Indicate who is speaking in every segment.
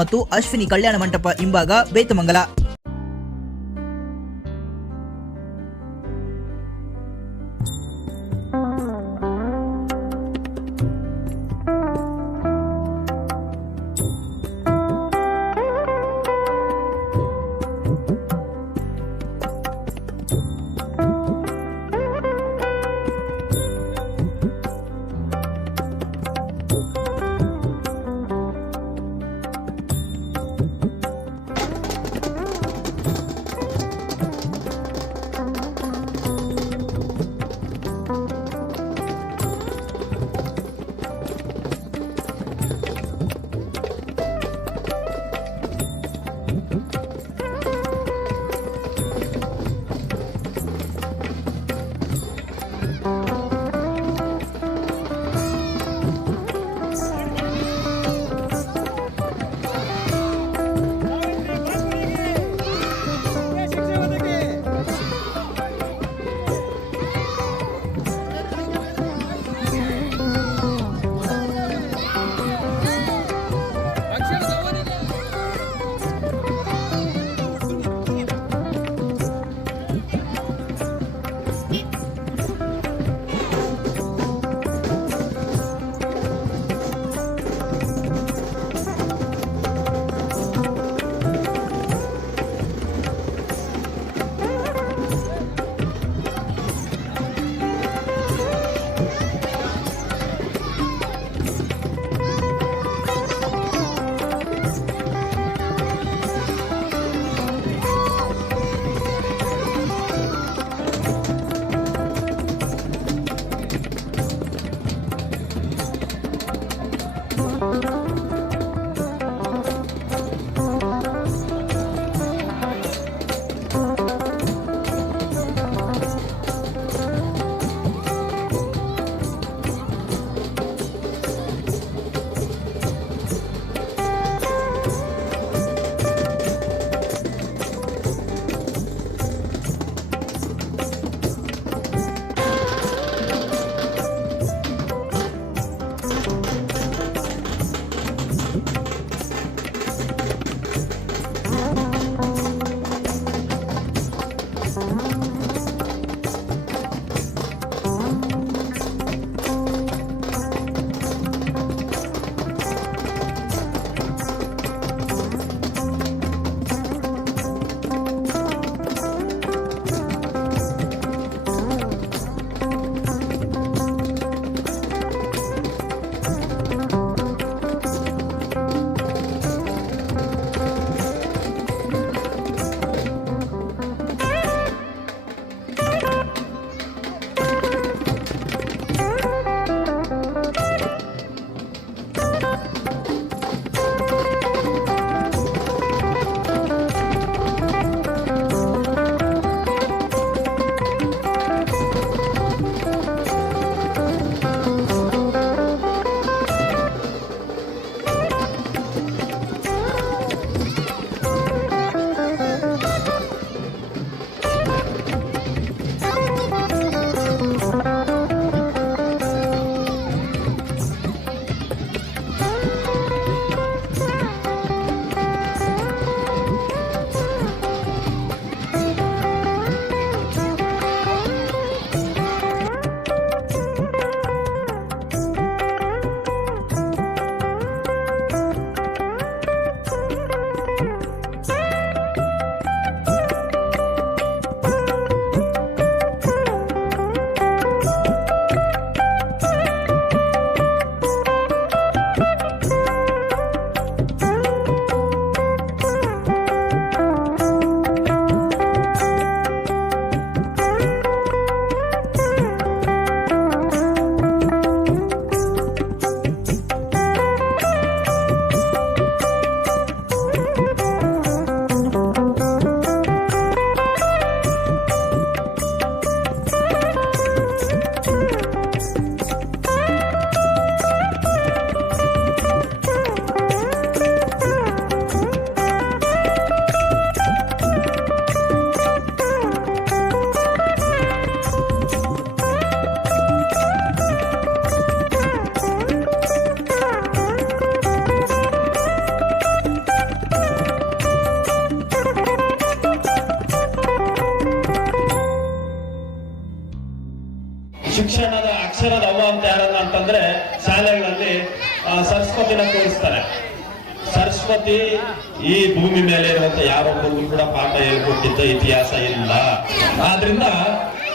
Speaker 1: ಮತ್ತು ಅಶ್ವಿನಿ ಕಲ್ಯಾಣ ಮಂಟಪ ಹಿಂಭಾಗ ಬೇತಮಂಗಲ.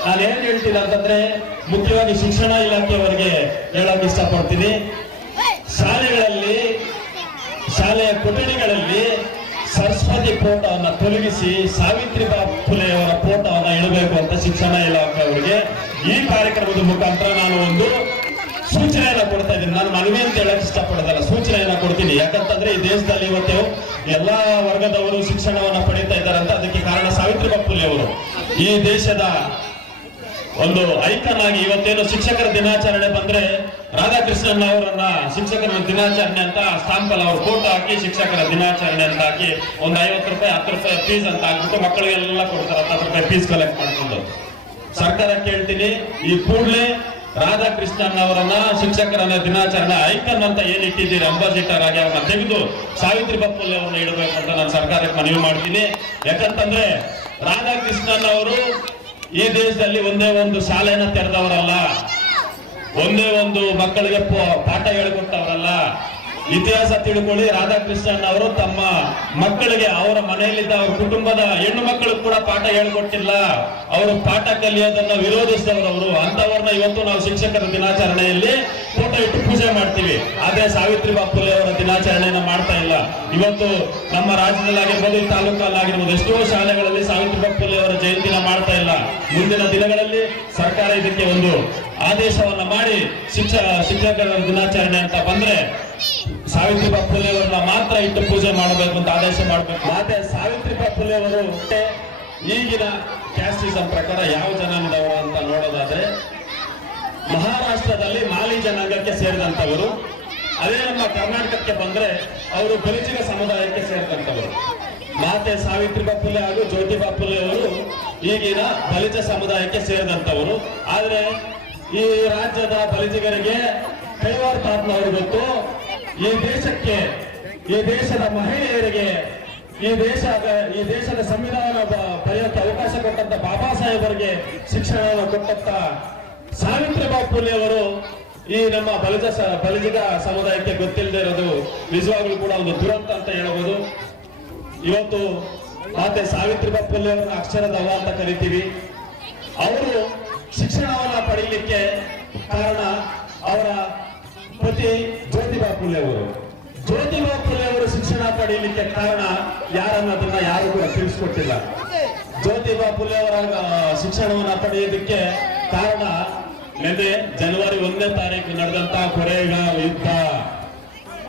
Speaker 2: ನಾನು ಏನ್ ಹೇಳ್ತೀನಿ ಅಂತಂದ್ರೆ ಮುಖ್ಯವಾಗಿ ಶಿಕ್ಷಣ ಇಲಾಖೆಯವರಿಗೆ ಹೇಳಕ್ ಇಷ್ಟಪಡ್ತೀನಿ. ಶಾಲೆಗಳಲ್ಲಿ, ಶಾಲೆಯ ಕೊಠಡಿಗಳಲ್ಲಿ ಸರಸ್ವತಿ ಫೋಟೋವನ್ನ ತೊಲಗಿಸಿ ಸಾವಿತ್ರಿಬಾಯಿ ಫುಲೆಯವರ ಫೋಟೋವನ್ನ ಇಡಬೇಕು ಅಂತ ಶಿಕ್ಷಣ ಇಲಾಖೆಯವರಿಗೆ ಈ ಕಾರ್ಯಕ್ರಮದ ಮುಖಾಂತರ ನಾನು ಒಂದು ಸೂಚನೆಯನ್ನ ಕೊಡ್ತಾ ಇದ್ದೀನಿ. ನಾನು ಮನವಿ ಅಂತ ಹೇಳಕ್ ಇಷ್ಟಪಡೋದಲ್ಲ, ಸೂಚನೆಯನ್ನ ಕೊಡ್ತೀನಿ. ಯಾಕಂತಂದ್ರೆ ಈ ದೇಶದಲ್ಲಿ ಇವತ್ತು ಎಲ್ಲಾ ವರ್ಗದವರು ಶಿಕ್ಷಣವನ್ನ ಪಡೀತಾ ಇದ್ದಾರೆ ಅಂತ ಅದಕ್ಕೆ ಕಾರಣ ಸಾವಿತ್ರಿಬಾಯಿ ಫುಲೆ ಅವರು ಈ ದೇಶದ ಒಂದು ಐಕನ್ ಆಗಿ ಇವತ್ತೇನು ಶಿಕ್ಷಕರ ದಿನಾಚರಣೆ ಬಂದ್ರೆ ರಾಧಾಕೃಷ್ಣನ್ ಅವರನ್ನ ಶಿಕ್ಷಕರ ದಿನಾಚರಣೆ ಅಂತ ಸ್ಟಾಂಪಲ್ ಅವ್ರ ಫೋಟೋ ಹಾಕಿ ಶಿಕ್ಷಕರ ದಿನಾಚರಣೆ ಅಂತ ಹಾಕಿ ಒಂದು ಐವತ್ತು ರೂಪಾಯಿ, ಹತ್ತು ರೂಪಾಯಿ ಫೀಸ್ ಅಂತ ಹಾಕ್ಬಿಟ್ಟು ಮಕ್ಕಳಿಗೆಲ್ಲ ಕೊಡ್ತಾರೆ. ಹತ್ತು ರೂಪಾಯಿ ಫೀಸ್ ಕಲೆಕ್ಟ್ ಮಾಡ್ಕೊಂಡು. ಸರ್ಕಾರ ಕೇಳ್ತೀನಿ, ಈ ಕೂಡಲೇ ರಾಧಾಕೃಷ್ಣನ್ ಅವರನ್ನ ಶಿಕ್ಷಕರನ್ನ ದಿನಾಚರಣೆ ಐಕನ್ ಅಂತ ಏನ್ ಇಟ್ಟಿದ್ದೀರಿ? ಅಂಬಾಸಿಟರ್ ಆಗಿ ಅವ್ರನ್ನ ತೆಗೆದು ಸಾವಿತ್ರಿ ಬಪ್ಪಲ್ಲಿ ಅವ್ರನ್ನ ಇಡಬೇಕು ಅಂತ ನಾನು ಸರ್ಕಾರಕ್ಕೆ ಮನವಿ ಮಾಡ್ತೀನಿ. ಯಾಕಂತಂದ್ರೆ ರಾಧಾಕೃಷ್ಣನ್ ಅವರು ಈ ದೇಶದಲ್ಲಿ ಒಂದೇ ಒಂದು ಶಾಲೆನ ತೆರೆದವರಲ್ಲ. ಒಂದೇ ಒಂದು ಮಕ್ಕಳಿಗೆ ಪಾಠ ಹೇಳಿಕೊಟ್ಟವರಲ್ಲ. ಇತಿಹಾಸ ತಿಳ್ಕೊಳ್ಳಿ, ರಾಧಾಕೃಷ್ಣನ್ ಅವರು ತಮ್ಮ ಮಕ್ಕಳಿಗೆ ಅವರ ಮನೆಯಲ್ಲಿದ್ದ ಅವ್ರ ಕುಟುಂಬದ ಹೆಣ್ಣು ಮಕ್ಕಳು ಕೂಡ ಪಾಠ ಹೇಳ್ಕೊಟ್ಟಿಲ್ಲ. ಅವರು ಪಾಠ ಕಲಿಯೋದನ್ನ ವಿರೋಧಿಸಿದವರು ಅವರು. ಅಂತವ್ರನ್ನ ಇವತ್ತು ನಾವು ಶಿಕ್ಷಕರ ದಿನಾಚರಣೆಯಲ್ಲಿ ಫೋಟೋ ಇಟ್ಟು ಪೂಜೆ ಮಾಡ್ತೀವಿ. ಅದೇ ಸಾವಿತ್ರಿ ಬಾಪುಲೆ ಅವರ ದಿನಾಚರಣೆಯನ್ನ ಮಾಡ್ತಾ ಇಲ್ಲ. ಇವತ್ತು ನಮ್ಮ ರಾಜ್ಯದಲ್ಲಾಗಿರ್ಬೋದು ಈ ತಾಲೂಕಲ್ಲಾಗಿರ್ಬೋದು ಎಷ್ಟೋ ಶಾಲೆಗಳಲ್ಲಿ ಸಾವಿತ್ರಿ ಬಾಪುಲೆ ಅವರ ಜಯಂತಿನ ಮಾಡ್ತಾ ಇಲ್ಲ. ಮುಂದಿನ ದಿನಗಳಲ್ಲಿ ಸರ್ಕಾರ ಇದಕ್ಕೆ ಒಂದು ಆದೇಶವನ್ನ ಮಾಡಿ ಶಿಕ್ಷ, ಶಿಕ್ಷಕರ ದಿನಾಚರಣೆ ಅಂತ ಬಂದ್ರೆ ಸಾವಿತ್ರಿ ಬಾಪುಲೆ ಅವರನ್ನ ಮಾತ್ರ ಇಟ್ಟು ಪೂಜೆ ಮಾಡಬೇಕು ಅಂತ ಆದೇಶ ಮಾಡಬೇಕು. ಮತ್ತೆ ಸಾವಿತ್ರಿ ಬಾಪುಲೆ ಅವರು ಈಗಿನ ಕ್ಯಾಸ್ಟಿಸಂ ಪ್ರಕಾರ ಯಾವ ಜನಾಂಗದವರು ಅಂತ ನೋಡೋದಾದ್ರೆ ಮಹಾರಾಷ್ಟ್ರದಲ್ಲಿ ಮಾಲಿ ಜನಾಂಗಕ್ಕೆ ಸೇರಿದಂಥವರು, ಅದೇ ನಮ್ಮ ಕರ್ನಾಟಕಕ್ಕೆ ಬಂದ್ರೆ ಅವರು ಬಲಿಜಿಗ ಸಮುದಾಯಕ್ಕೆ ಸೇರಿದಂಥವರು. ಮಾತೆ ಸಾವಿತ್ರಿ ಫುಲೆ ಹಾಗೂ ಜ್ಯೋತಿಬಾ ಫುಲೆ ಅವರು ಈಗಿನ ಬಲಿಜ ಸಮುದಾಯಕ್ಕೆ ಸೇರಿದಂಥವರು. ಆದರೆ ಈ ರಾಜ್ಯದ ಬಲಿಜಿಗರಿಗೆ ಕೈವಾರ್ ತಾತ್ನವರು ಗೊತ್ತು. ಈ ದೇಶಕ್ಕೆ, ಈ ದೇಶದ ಮಹಿಳೆಯರಿಗೆ, ಈ ದೇಶ ಈ ದೇಶದ ಸಂವಿಧಾನ ಬರೆಯೋಕೆ ಅವಕಾಶ ಕೊಟ್ಟಂತ ಬಾಬಾ ಸಾಹೇಬರಿಗೆ ಶಿಕ್ಷಣವನ್ನು ಕೊಟ್ಟಂತ ಸಾವಿತ್ರಿಬಾಯಿ ಫುಲೆ ಅವರು ಈ ನಮ್ಮ ಬಲಿಜ ಬಲಿಜಿಗ ಸಮುದಾಯಕ್ಕೆ ಗೊತ್ತಿಲ್ಲದೆ ಇರೋದು ನಿಜವಾಗ್ಲೂ ಕೂಡ ಒಂದು ದುರಂತ ಅಂತ ಹೇಳಬಹುದು ಇವತ್ತು ಮಾತೆ ಸಾವಿತ್ರಿಬಾಯಿ ಫುಲೆ ಅವರನ್ನ ಅಕ್ಷರದ ಅವ ಅಂತ ಕರಿತೀವಿ. ಅವರು ಶಿಕ್ಷಣವನ್ನ ಪಡೀಲಿಕ್ಕೆ ಕಾರಣ ಅವರ ಪತಿ ಜ್ಯೋತಿಬಾ ಫುಲೆ ಅವರು. ಜ್ಯೋತಿಬಾ ಫುಲೆ ಅವರು ಶಿಕ್ಷಣ ಪಡೆಯಲಿಕ್ಕೆ ಕಾರಣ ಯಾರನ್ನೋದನ್ನ ಯಾರು ಕೂಡ ತಿಳಿಸ್ಕೊಟ್ಟಿಲ್ಲ. ಜ್ಯೋತಿಬಾ ಫುಲೆ ಅವರ ಶಿಕ್ಷಣವನ್ನ ಪಡೆಯೋದಕ್ಕೆ ಕಾರಣ ನಿನ್ನೆ ಜನವರಿ ಒಂದನೇ ತಾರೀಕು ನಡೆದಂತ ಕೊರೆಗಾಂವ್ ಯುದ್ಧ.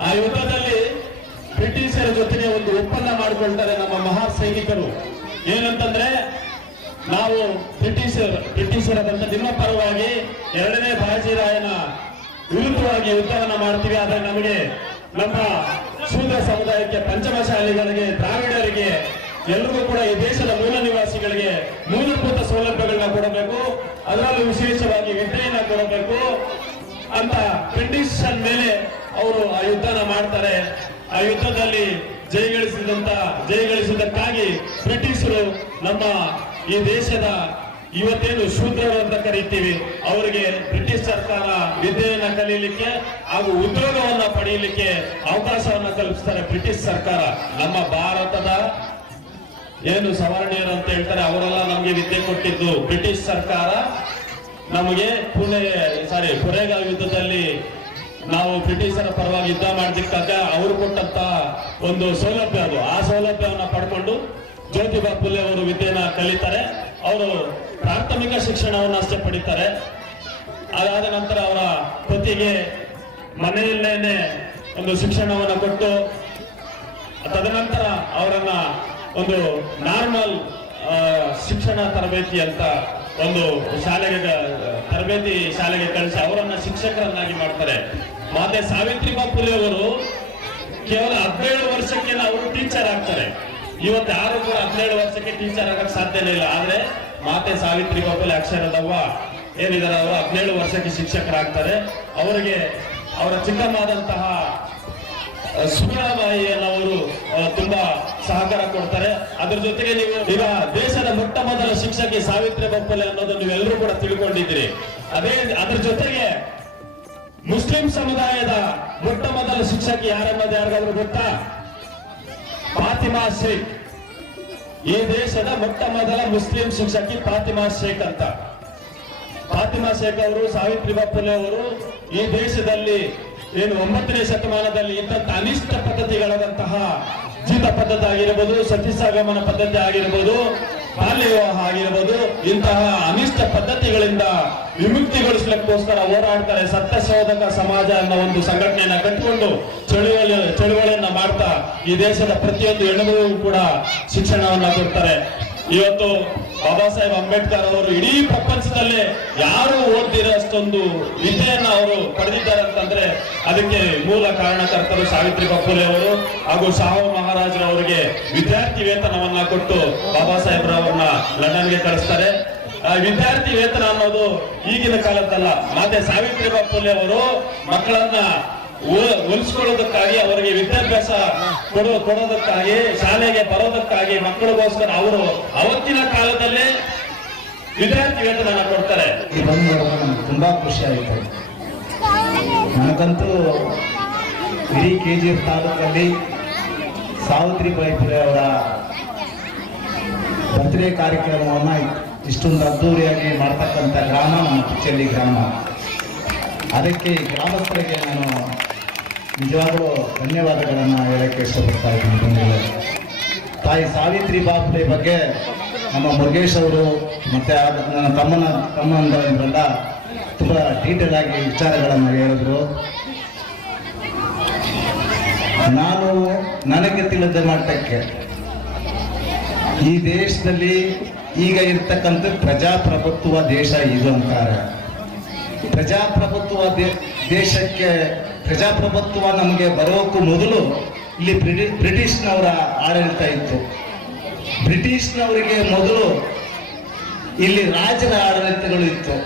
Speaker 2: ಆ ಯುದ್ಧದಲ್ಲಿ ಬ್ರಿಟಿಷರ ಜೊತೆಗೆ ಒಂದು ಒಪ್ಪಂದ ಮಾಡಿಕೊಳ್ತಾರೆ ನಮ್ಮ ಮಹಾ ಸೈನಿಕರು ಏನಂತಂದ್ರೆ, ನಾವು ಬ್ರಿಟಿಷರ್ ಬ್ರಿಟಿಷರದಂತ ನಿಮ್ಮ ಪರವಾಗಿ ಎರಡನೇ ಬಾಜಿರಾಯನ ವಿರುದ್ಧವಾಗಿ ಯುದ್ಧವನ್ನ ಮಾಡ್ತೀವಿ. ಆದರೆ ನಮಗೆ ನಮ್ಮ ಶೂದ್ರ ಸಮುದಾಯಕ್ಕೆ ಪಂಚಮಶಾಲಿಗಳಿಗೆ, ದ್ರಾವಿಡರಿಗೆ, ಎಲ್ರಿಗೂ ಕೂಡ ಈ ದೇಶದ ಮೂಲ ನಿವಾಸಿಗಳಿಗೆ ಮೂಲಭೂತ ಸೌಲಭ್ಯಗಳನ್ನ ಕೊಡಬೇಕು. ಅದರಲ್ಲೂ ವಿಶೇಷವಾಗಿ ವಿದ್ಯೆಯನ್ನ ಕೊಡಬೇಕು ಅಂತ ಕಂಡೀಷನ್ ಮೇಲೆ ಅವರು ಆ ಯುದ್ಧನ ಮಾಡ್ತಾರೆ. ಆ ಯುದ್ಧದಲ್ಲಿ ಜಯಗಳಿಸಿದಂತ ಜಯಗಳಿಸಿದ್ದಕ್ಕಾಗಿ ಬ್ರಿಟಿಷರು ನಮ್ಮ ಈ ದೇಶದ ಇವತ್ತೇನು ಶೂದ್ರರು ಅಂತ ಕರಿತೀವಿ ಅವರಿಗೆ ಬ್ರಿಟಿಷ್ ಸರ್ಕಾರ ವಿದ್ಯೆಯನ್ನ ಕಲೀಲಿಕ್ಕೆ ಹಾಗೂ ಉದ್ಯೋಗವನ್ನ ಪಡೆಯಲಿಕ್ಕೆ ಅವಕಾಶವನ್ನ ಕಲ್ಪಿಸ್ತಾರೆ ಬ್ರಿಟಿಷ್ ಸರ್ಕಾರ. ನಮ್ಮ ಭಾರತದ ಏನು ಸವರ್ಣೀಯರು ಅಂತ ಹೇಳ್ತಾರೆ, ಅವರೆಲ್ಲ ನಮಗೆ ವಿದ್ಯೆ ಕೊಟ್ಟಿದ್ದು ಬ್ರಿಟಿಷ್ ಸರ್ಕಾರ. ನಮಗೆ ಪುಣೆ, ಸಾರಿ ಪುರೇಗಾ ಯುದ್ಧದಲ್ಲಿ ನಾವು ಬ್ರಿಟಿಷರ ಪರವಾಗಿ ಯುದ್ಧ ಮಾಡಿದ್ದಕ್ಕಾಗ ಅವರು ಕೊಟ್ಟಂತ ಒಂದು ಸೌಲಭ್ಯ ಅದು. ಆ ಸೌಲಭ್ಯವನ್ನ ಪಡ್ಕೊಂಡು ಜ್ಯೋತಿಬಾ ಪುಲೆ ಅವರು ವಿದ್ಯೆನ ಕಲಿತಾರೆ. ಅವರು ಪ್ರಾಥಮಿಕ ಶಿಕ್ಷಣವನ್ನು ಅಷ್ಟೇ ಪಡಿತಾರೆ. ಅದಾದ ನಂತರ ಅವರ ಪತಿಗೆ ಮನೆಯಲ್ಲೇನೆ ಒಂದು ಶಿಕ್ಷಣವನ್ನು ಕೊಟ್ಟು, ತದನಂತರ ಅವರನ್ನ ಒಂದು ನಾರ್ಮಲ್ ಶಿಕ್ಷಣ ತರಬೇತಿ ಅಂತ ಒಂದು ಶಾಲೆಗೆ ತರಬೇತಿ ಶಾಲೆಗೆ ಕಳಿಸಿ ಅವರನ್ನ ಶಿಕ್ಷಕರನ್ನಾಗಿ ಮಾಡ್ತಾರೆ. ಮಾತೆ ಸಾವಿತ್ರಿಬಾ ಪುಲೆ ಅವರು ಕೇವಲ ಹದಿನೇಳು ವರ್ಷಕ್ಕೆ ಅವರು ಟೀಚರ್ ಆಗ್ತಾರೆ. ಇವತ್ತು ಯಾರು ಕೂಡ ಹದಿನೇಳು ವರ್ಷಕ್ಕೆ ಟೀಚರ್ ಆಗಕ್ಕೆ ಸಾಧ್ಯನೇ ಇಲ್ಲ. ಆದ್ರೆ ಮಾತೆ ಸಾವಿತ್ರಿ ಗೋಪಾಲ ಅಕ್ಷರದವ್ವ ಏನಿದಾರ ಅವರು ಹದಿನೇಳು ವರ್ಷಕ್ಕೆ ಶಿಕ್ಷಕರಾಗ್ತಾರೆ. ಅವರಿಗೆ ಅವರ ಚಿಕ್ಕಮ್ಮಾದಂತಹ ಅವರು ತುಂಬಾ ಸಹಕಾರ ಕೊಡ್ತಾರೆ. ಅದ್ರ ಜೊತೆಗೆ ನೀವು ಈಗ ದೇಶದ ಮೊಟ್ಟ ಮೊದಲ ಶಿಕ್ಷಕಿ ಸಾವಿತ್ರಿ ಬಪ್ಪಲೆ ಅನ್ನೋದನ್ನು ನೀವೆಲ್ಲರೂ ಕೂಡ ತಿಳ್ಕೊಂಡಿದ್ದೀರಿ. ಅದೇ, ಅದ್ರ ಜೊತೆಗೆ ಮುಸ್ಲಿಂ ಸಮುದಾಯದ ಮೊಟ್ಟ ಮೊದಲ ಶಿಕ್ಷಕಿ ಯಾರನ್ನೋದು ಯಾರಿಗಾದ್ರೂ ಗೊತ್ತಾ? ಫಾತಿಮಾ ಶೇಖ್. ಈ ದೇಶದ ಮೊಟ್ಟ ಮೊದಲ ಮುಸ್ಲಿಂ ಶಿಕ್ಷಕಿ ಫಾತಿಮಾ ಶೇಖ್ ಅಂತ. ಫಾತಿಮಾ ಶೇಖ್ ಅವರು, ಸಾವಿತ್ರಿ ಫುಲೆ ಅವರು ಈ ದೇಶದಲ್ಲಿ ಏನು ಒಂಬತ್ತನೇ ಶತಮಾನದಲ್ಲಿ ಇಂತಹ ಅನಿಷ್ಟ ಪದ್ಧತಿಗಳಾದಂತಹ ಜೀತ ಪದ್ಧತಿ ಆಗಿರ್ಬೋದು ಸತಿಸಾಗಮನ ಪದ್ಧತಿ ಆಗಿರ್ಬೋದು ಬಾಲ್ಯ ಆಗಿರ್ಬೋದು, ಇಂತಹ ಅನಿಷ್ಟ ಪದ್ಧತಿಗಳಿಂದ ವಿಮುಕ್ತಿಗೊಳಿಸಲಿಕ್ಕೋಸ್ಕರ ಹೋರಾಡ್ತಾರೆ ಸತ್ಯಶೋಧಕ ಸಮಾಜ ಅನ್ನೋ ಒಂದು ಸಂಘಟನೆಯನ್ನ ಕಟ್ಟಿಕೊಂಡು ಚಳುವಳಿ, ಚಳುವಳಿಯನ್ನ ಮಾಡ್ತಾ ಈ ದೇಶದ ಪ್ರತಿಯೊಂದು ಹೆಣ್ಣುಮಗುವು ಕೂಡ ಶಿಕ್ಷಣವನ್ನ ಕೊಡ್ತಾರೆ. ಇವತ್ತು ಬಾಬಾ ಸಾಹೇಬ್ ಅಂಬೇಡ್ಕರ್ ಅವರು ಇಡೀ ಪ್ರಪಂಚದಲ್ಲೇ ಯಾರು ಓದ್ತಿರೋ ಅಷ್ಟೊಂದು ವಿದ್ಯೆಯನ್ನ ಅವರು ಪಡೆದಿದ್ದಾರೆ ಅಂತಂದ್ರೆ ಅದಕ್ಕೆ ಮೂಲ ಕಾರಣಕರ್ತರು ಸಾವಿತ್ರಿ ಬಪ್ಪುಲೆ ಅವರು ಹಾಗೂ ಶಾಹು ಮಹಾರಾಜರವರಿಗೆ ವಿದ್ಯಾರ್ಥಿ ವೇತನವನ್ನ ಕೊಟ್ಟು ಬಾಬಾ ಸಾಹೇಬ್ರವ್ರನ್ನ ಲಂಡನ್ಗೆ ಕಳಿಸ್ತಾರೆ. ವಿದ್ಯಾರ್ಥಿ ವೇತನ ಅನ್ನೋದು ಈಗಿನ ಕಾಲದ್ದಲ್ಲ. ಮತ್ತೆ ಸಾವಿತ್ರಿ ಬಾಪುಲೆ ಅವರು ಮಕ್ಕಳನ್ನ ಹೊಲಿಸ್ಕೊಳ್ಳೋದಕ್ಕಾಗಿ ಅವರಿಗೆ ವಿದ್ಯಾಭ್ಯಾಸ ಕೊಡೋ ಕೊಡೋದಕ್ಕಾಗಿ, ಶಾಲೆಗೆ ಬರೋದಕ್ಕಾಗಿ ಮಕ್ಕಳಿಗೋಸ್ಕರ ಅವರು ಅವತ್ತಿನ ಕಾಲದಲ್ಲೇ ವಿದ್ಯಾರ್ಥಿ ವೇತನ ಕೊಡ್ತಾರೆ.
Speaker 3: ತುಂಬಾ ಖುಷಿ ಆಯಿತು ನನಗಂತೂ ಇಡೀ ಕೆ ಜಿ ಎಫ್ ತಾಲೂಕಲ್ಲಿ ಸಾವಿತ್ರಿಬಾಯಿ ಫುಲೆ ಅವರ ಬರ್ತ್ಡೇ ಕಾರ್ಯಕ್ರಮವನ್ನು ಇಷ್ಟೊಂದು ಅದ್ದೂರಿಯಾಗಿ ಮಾಡ್ತಕ್ಕಂಥ ಗ್ರಾಮ ನಮ್ಮ ಪಿಚ್ಚಳ್ಳಿ ಗ್ರಾಮ. ಅದಕ್ಕೆ ಗ್ರಾಮಸ್ಥರಿಗೆ ನಾನು ನಿಜವಾಗಲೂ ಧನ್ಯವಾದಗಳನ್ನು ಹೇಳಕ್ಕೆ ಇಷ್ಟಪಡ್ತಾ ಇದ್ದೀನಿ ತಾಯಿ ಸಾವಿತ್ರಿ ಬಾಪುಲೆ ಬಗ್ಗೆ ನಮ್ಮ ಮುರುಗೇಶ್ ಅವರು ಮತ್ತೆ ನನ್ನ ತಮ್ಮನ ತಮ್ಮಂದರೆಲ್ಲ ತುಂಬ ಡೀಟೇಲ್ ಆಗಿ ವಿಚಾರಗಳನ್ನು ಹೇಳಿದ್ರು. ನಾನು ನನಗೆ ತಿಳಿದ ಮಟ್ಟಕ್ಕೆ ಈ ದೇಶದಲ್ಲಿ ಈಗ ಇರ್ತಕ್ಕಂಥ ಪ್ರಜಾಪ್ರಭುತ್ವ ದೇಶ ಇದು ಅಂತಾರೆ. ಪ್ರಜಾಪ್ರಭುತ್ವ ದೇಶಕ್ಕೆ ಪ್ರಜಾಪ್ರಭುತ್ವ ನಮಗೆ ಬರೋಕ್ಕೂ ಮೊದಲು ಇಲ್ಲಿ ಬ್ರಿಟಿ, ಬ್ರಿಟಿಷ್ನವರ ಆಡಳಿತ ಇತ್ತು. ಬ್ರಿಟಿಷ್ನವರಿಗೆ ಮೊದಲು ಇಲ್ಲಿ ರಾಜರ ಆಡಳಿತಗಳು ಇತ್ತು.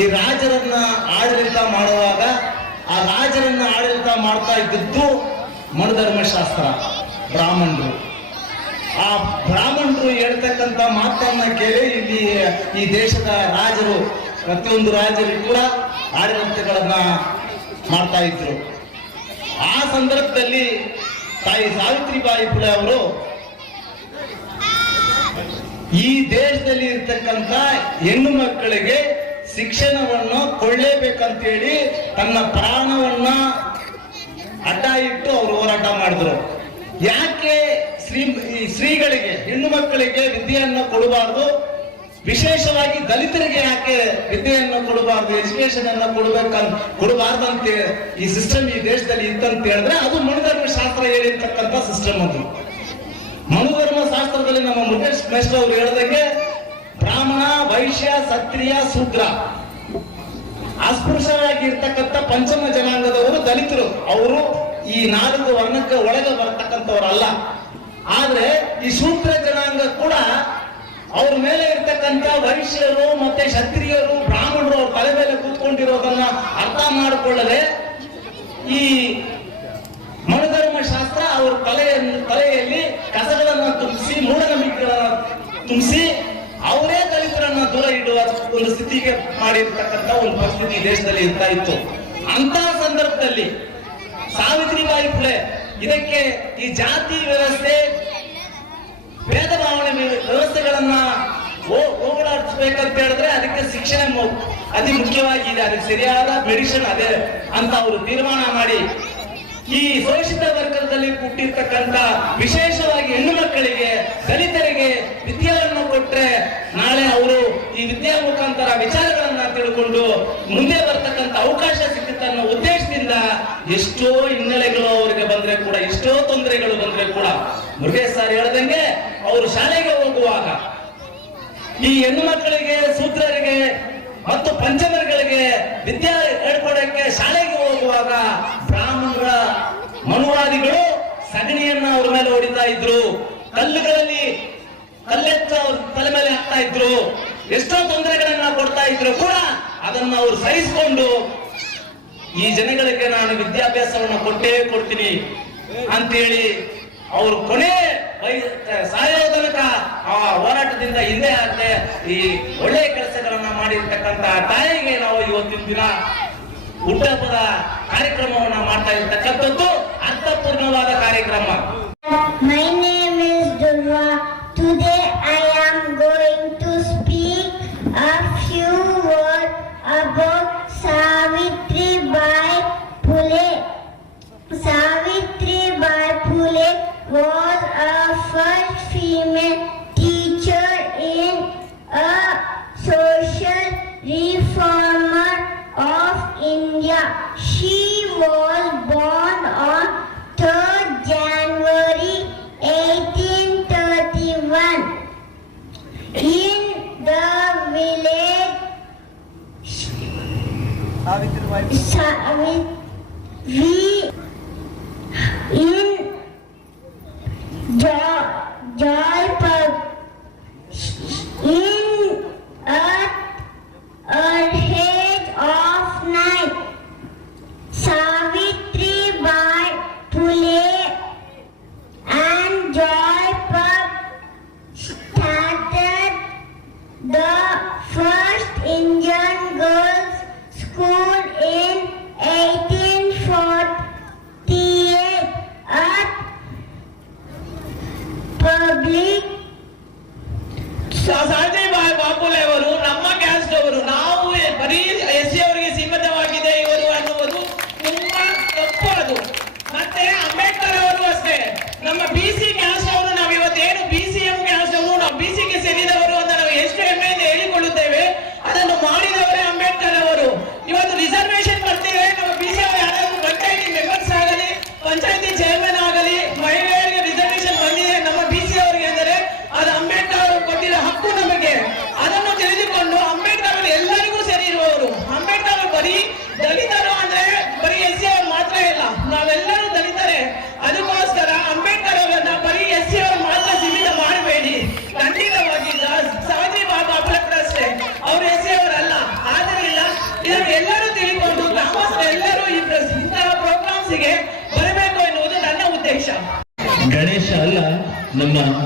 Speaker 3: ಈ ರಾಜರನ್ನ ಆಡಳಿತ ಮಾಡುವಾಗ, ಆ ರಾಜರನ್ನ ಆಡಳಿತ ಮಾಡ್ತಾ ಇದ್ದದ್ದು ಮನುಧರ್ಮಶಾಸ್ತ್ರ, ಬ್ರಾಹ್ಮಣರು. ಆ ಬ್ರಾಹ್ಮಣರು ಹೇಳ್ತಕ್ಕಂಥ ಮಾತನ್ನ ಕೇಳಿ ಇಲ್ಲಿ ಈ ದೇಶದ ರಾಜರು, ಪ್ರತಿಯೊಂದು ರಾಜರು ಕೂಡ ಆಡಳಿತಗಳನ್ನ ಮಾಡ್ತಾ ಇದ್ರು. ಆ ಸಂದರ್ಭದಲ್ಲಿ ತಾಯಿ ಸಾವಿತ್ರಿಬಾಯಿ ಫುಲೆ ಅವರು ಈ ದೇಶದಲ್ಲಿ ಇರ್ತಕ್ಕಂತ ಹೆಣ್ಣು ಮಕ್ಕಳಿಗೆ ಶಿಕ್ಷಣವನ್ನು ಕೊಳ್ಳೇಬೇಕಂತೇಳಿ ತನ್ನ ಪ್ರಾಣವನ್ನ ಅಡ್ಡ ಇಟ್ಟು ಅವರು ಹೋರಾಟ ಮಾಡಿದ್ರು. ಯಾಕೆ ಶ್ರೀ ಶ್ರೀಗಳಿಗೆ ಹೆಣ್ಣು ಮಕ್ಕಳಿಗೆ ವಿದ್ಯೆಯನ್ನು ಕೊಡಬಾರ್ದು? ವಿಶೇಷವಾಗಿ ದಲಿತರಿಗೆ ಯಾಕೆ ವಿದ್ಯೆಯನ್ನು ಕೊಡಬಾರ್ದು ಎಜುಕೇಶನ್ ಅನ್ನ ಕೊಡಬೇಕಂತ ಕೊಡಬಾರ್ದಂತೆ ಈ ಸಿಸ್ಟಮ್ ಈ ದೇಶದಲ್ಲಿ ಇತ್ತಂತ ಹೇಳಿದ್ರೆ ಅದು ಮನುಧರ್ಮ ಶಾಸ್ತ್ರ ಹೇಳಿರ್ತಕ್ಕಂಥ ಸಿಸ್ಟಮ್ ಅದು. ಮನುಧರ್ಮ ಶಾಸ್ತ್ರದಲ್ಲಿ ನಮ್ಮ ಮುಖೇಶ್ ಮೇಷ್ಟ್ರ ಅವರು ಹೇಳ್ದಂಗೆ ಬ್ರಾಹ್ಮಣ, ವೈಶ್ಯ, ಸತ್ರಿಯ, ಶೂದ್ರ. ಅಸ್ಪೃಶ್ಯರಾಗಿ ಇರ್ತಕ್ಕಂಥ ಪಂಚಮ ಜನಾಂಗದವರು ದಲಿತರು. ಅವರು ಈ ನಾಲ್ಕು ವರ್ಣಕ್ಕೆ ಒಳಗೆ ಬರ್ತಕ್ಕಂಥವ್ರಲ್ಲ. ಆದ್ರೆ ಈ ಶೂದ್ರ ಜನಾಂಗ ಕೂಡ ಅವ್ರ ಮೇಲೆ ಇರ್ತಕ್ಕಂಥ ವೈಶ್ಯರು ಮತ್ತೆ ಕ್ಷತ್ರಿಯರು, ಬ್ರಾಹ್ಮಣರು ಅವ್ರ ತಲೆ ಮೇಲೆ ಕೂತ್ಕೊಂಡಿರೋದನ್ನ ಅರ್ಥ ಮಾಡಿಕೊಳ್ಳದೆ ಈ ಮನುಧರ್ಮ ಶಾಸ್ತ್ರ ಅವ್ರ ತಲೆಯನ್ನು ತಲೆಯಲ್ಲಿ ಕಸಗಳನ್ನ ತುಂಬಿಸಿ, ಮೂಢನಂಬಿಕೆಗಳನ್ನ ತುಂಬಿಸಿ ಅವರೇ ದಲಿತರನ್ನ ದೂರ ಇಡುವ ಒಂದು ಸ್ಥಿತಿಗೆ ಮಾಡಿರ್ತಕ್ಕಂಥ ಒಂದು ಪರಿಸ್ಥಿತಿ ದೇಶದಲ್ಲಿ ಇರ್ತಾ ಇತ್ತು. ಅಂತ ಸಂದರ್ಭದಲ್ಲಿ ಸಾವಿತ್ರಿಬಾಯಿ ಫುಲೆ ಇದಕ್ಕೆ ಈ ಜಾತಿ ವ್ಯವಸ್ಥೆ ಭೇದ ಭಾವನೆ ವ್ಯ- ವ್ಯವಸ್ಥೆಗಳನ್ನ ಹೋಗಲಾಡಿಸ್ಬೇಕಂತ ಹೇಳಿದ್ರೆ ಅದಕ್ಕೆ ಶಿಕ್ಷಣ ಅತಿ ಮುಖ್ಯವಾಗಿದೆ. ಅದಕ್ಕೆ ಸರಿಯಾದ ಮೆಡಿಸಿನ್ ಅದೇ ಅಂತ ಅವರು ತೀರ್ಮಾನ ಮಾಡಿ. ಈ ಶೋಷಿತ ವರ್ಗದಲ್ಲಿ ಹುಟ್ಟಿರ್ತಕ್ಕಂಥ ವಿಶೇಷವಾಗಿ ಹೆಣ್ಣು ಮಕ್ಕಳಿಗೆ, ದಲಿತರಿಗೆ ವಿದ್ಯೆಯನ್ನು ಕೊಟ್ರೆ ನಾಳೆ ಅವರು ಈ ವಿದ್ಯೆ ಮುಖಾಂತರ ವಿಚಾರಗಳನ್ನ ತಿಳ್ಕೊಂಡು ಮುಂದೆ ಬರ್ತಕ್ಕಂಥ ಅವಕಾಶ ಸಿಗುತ್ತೆ ಅನ್ನೋ ಉದ್ದೇಶದಿಂದ ಎಷ್ಟೋ ಹಿನ್ನೆಲೆಗಳು ಅವರಿಗೆ ಬಂದ್ರೆ ಕೂಡ, ಎಷ್ಟೋ ತೊಂದರೆಗಳು ಬಂದ್ರೆ ಕೂಡ. ಮುರುಗೇಶ್ ಸರ್ ಹೇಳ್ದಂಗೆ ಅವರು ಶಾಲೆಗೆ ಹೋಗುವಾಗ ಈ ಹೆಣ್ಣು ಮಕ್ಕಳಿಗೆ ಸೂತ್ರರಿಗೆ ಮತ್ತು ಪಂಚಮರಿಗಳಿಗೆ ವಿದ್ಯಾ ಹೇಳ್ಕೊಡಕ್ಕೆ ಶಾಲೆಗೆ ಹೋಗುವಾಗ ಬ್ರಾಹ್ಮಣರ ಮನುವಾದಿಗಳು ಸಗಣಿಯನ್ನ ಅವ್ರ ಮೇಲೆ ಹೊಡಿತಾ ಇದ್ರು. ಕಲ್ಲುಗಳಲ್ಲಿ ಕಲ್ಲೆತ್ತ ಅವ್ರ ತಲೆ ಮೇಲೆ ಹಾಕ್ತಾ ಇದ್ರು. ಎಷ್ಟೋ ತೊಂದರೆಗಳನ್ನ ಕೊಡ್ತಾ ಇದ್ರು ಕೂಡ ಅದನ್ನ ಅವ್ರು ಸಹಿಸಿಕೊಂಡು ಈ ಜನಗಳಿಗೆ ನಾನು ವಿದ್ಯಾಭ್ಯಾಸವನ್ನು ಕೊಟ್ಟೇ ಕೊಡ್ತೀನಿ ಅಂತೇಳಿ ಅವರು ಕೊನೆ ಸಾಯೋ ತನಕ ಆ ಹೋರಾಟದಿಂದ ಹಿಂದೆ ಆಗದೆ ಈ ಒಳ್ಳೆ ಕೆಲಸಗಳನ್ನ ಮಾಡಿರ್ತಕ್ಕಂತ ತಾಯಿಗೆ ನಾವು ಇವತ್ತಿನ ದಿನ
Speaker 4: ಹುಟ್ಟಹಬ್ಬದ ಕಾರ್ಯಕ್ರಮವನ್ನ ಮಾಡ್ತಾ ಇರ್ತಕ್ಕಂಥದ್ದು ಅರ್ಥಪೂರ್ಣವಾದ ಕಾರ್ಯಕ್ರಮ.
Speaker 5: India. She was born on 3rd January 1831 in the village Savit-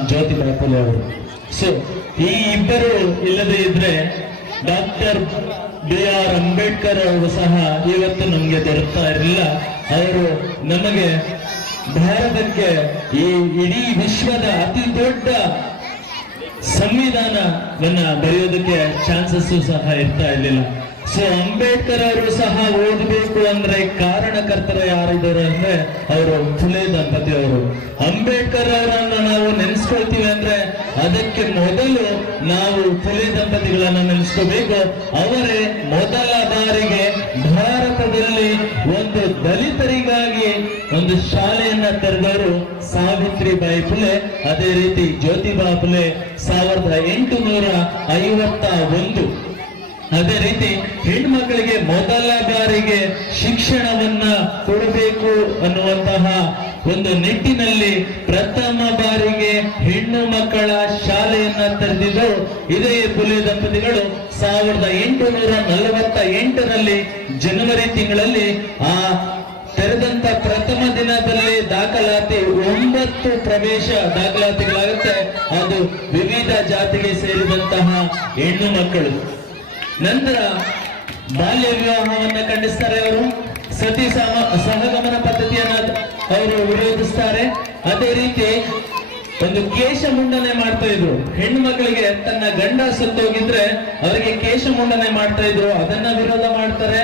Speaker 6: ಜ್ಯೋತಿ ಬಾಪುಲೆ ಅವರು. ಸೊ ಈ ಇಬ್ಬರು ಇಲ್ಲದೆ ಇದ್ರೆ ಡಾಕ್ಟರ್ ಬಿ ಆರ್ ಅಂಬೇಡ್ಕರ್ ಅವರು ಸಹ ಇವತ್ತು ನಮ್ಗೆ ದೊರಕ್ತಾ ಇರಲಿಲ್ಲ. ಅವರು ನಮಗೆ ಭಾರತಕ್ಕೆ ಈ ಇಡೀ ವಿಶ್ವದ ಅತಿ ದೊಡ್ಡ ಸಂವಿಧಾನವನ್ನ ಬರೆಯೋದಕ್ಕೆ ಚಾನ್ಸಸ್ ಸಹ ಇರ್ತಾ ಇರ್ಲಿಲ್ಲ. ಸೊ ಅಂಬೇಡ್ಕರ್ ಅವರು ಸಹ ಓದಬೇಕು ಅಂದ್ರೆ ಕಾರಣಕರ್ತರು ಯಾರಿದ್ದಾರೆ ಅಂದ್ರೆ ಅವರು ಫುಲೆ ದಂಪತಿ ಅವರು. ಅಂಬೇಡ್ಕರ್ ಅವರನ್ನ ನಾವು ನೆನೆಸ್ಕೊಳ್ತೀವಿ ಅಂದ್ರೆ ಅದಕ್ಕೆ ಮೊದಲು ನಾವು ಫುಲೆ ದಂಪತಿಗಳನ್ನ ನೆನೆಸ್ಕೋಬೇಕು. ಅವರೇ ಮೊದಲ ಬಾರಿಗೆ ಭಾರತದಲ್ಲಿ ಒಂದು ದಲಿತರಿಗಾಗಿ ಒಂದು ಶಾಲೆಯನ್ನ ತೆರೆದವರು ಸಾವಿತ್ರಿ ಬಾಯಿ ಫುಲೆ. ಅದೇ ರೀತಿ ಜ್ಯೋತಿಬಾ ಫುಲೆ ಸಾವಿರದ ಎಂಟುನೂರ ಐವತ್ತ ಒಂದು. ಅದೇ ರೀತಿ ಹೆಣ್ಮಕ್ಳಿಗೆ ಮೊದಲ ಬಾರಿಗೆ ಶಿಕ್ಷಣವನ್ನ ಕೊಡಬೇಕು ಅನ್ನುವಂತಹ ಒಂದು ನಿಟ್ಟಿನಲ್ಲಿ ಪ್ರಥಮ ಬಾರಿಗೆ ಹೆಣ್ಣು ಮಕ್ಕಳ ಶಾಲೆಯನ್ನ ತೆರೆದಿದ್ದು, ಇದೇ ಪುಲಿ ದಂಪತಿಗಳು ಸಾವಿರದ ಎಂಟುನೂರ ನಲವತ್ತ ಎಂಟರಲ್ಲಿ ಜನವರಿ ತಿಂಗಳಲ್ಲಿ ಆ ತೆರೆದಂತ ಪ್ರಥಮ ದಿನದಲ್ಲಿ ದಾಖಲಾತಿ ಒಂಬತ್ತು ಪ್ರವೇಶ ದಾಖಲಾತಿಗಳಾಗುತ್ತೆ. ಅದು ವಿವಿಧ ಜಾತಿಗೆ ಸೇರಿದಂತಹ ಹೆಣ್ಣು ಮಕ್ಕಳು. ನಂತರ ಬಾಲ್ಯ ವಿವಾಹವನ್ನ ಖಂಡಿಸ್ತಾರೆ ಅವರು. ಸತಿ ಸಮ, ಸಹಗಮನ ಪದ್ಧತಿಯನ್ನ ಅವರು ವಿರೋಧಿಸ್ತಾರೆ. ಅದೇ ರೀತಿ ಒಂದು ಕೇಶ ಮುಂಡನೆ ಮಾಡ್ತಾ ಇದ್ರು. ಹೆಣ್ಣು ಮಕ್ಕಳಿಗೆ ತನ್ನ ಗಂಡ ಸತ್ತೋಗಿದ್ರೆ ಅವರಿಗೆ ಕೇಶ ಮುಂಡನೆ ಮಾಡ್ತಾ ಇದ್ರು. ಅದನ್ನ ವಿರೋಧ ಮಾಡ್ತಾರೆ.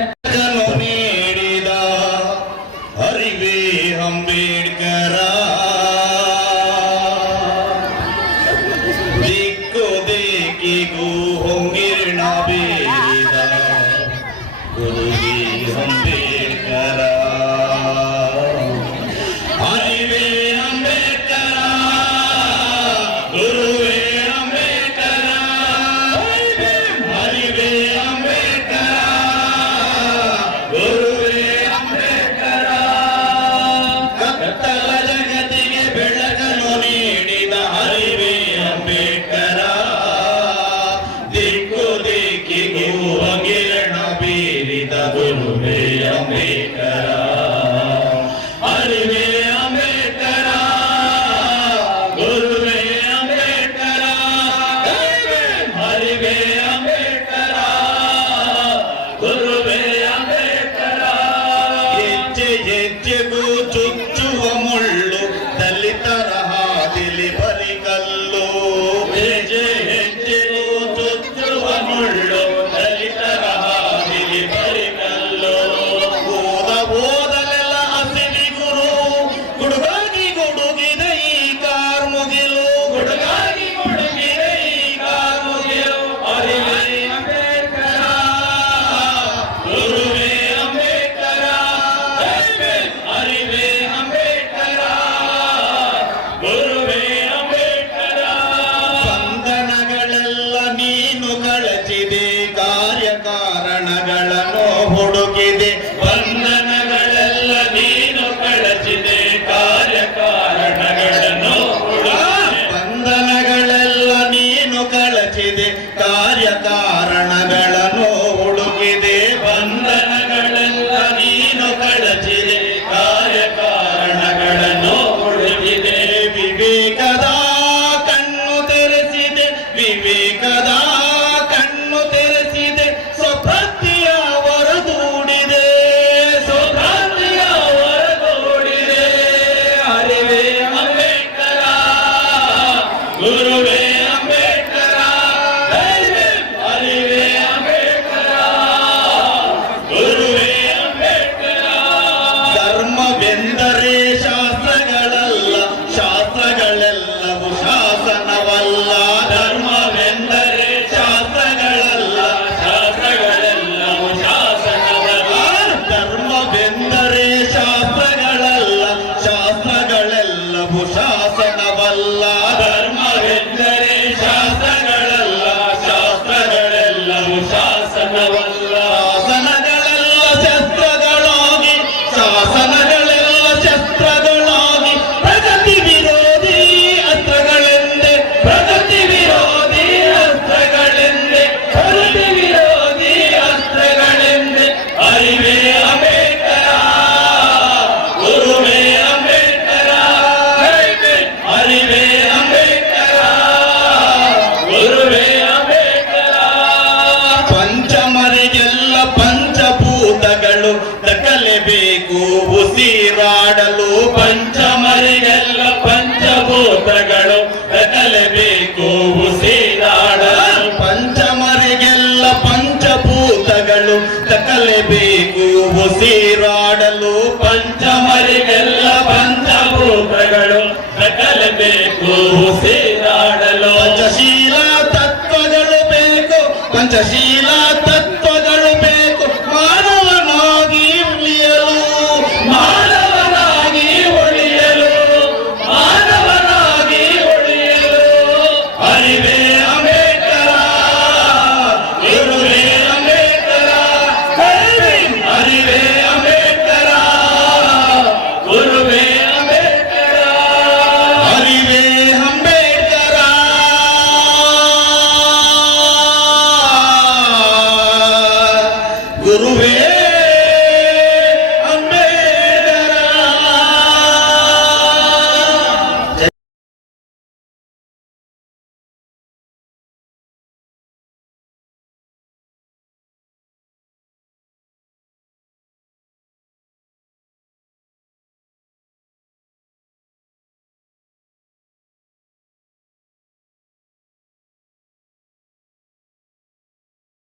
Speaker 7: ದಕ್ಕಲೇಬೇಕು ಉಸಿರಾಡಲು ಪಂಚಮರಿಗೆಲ್ಲ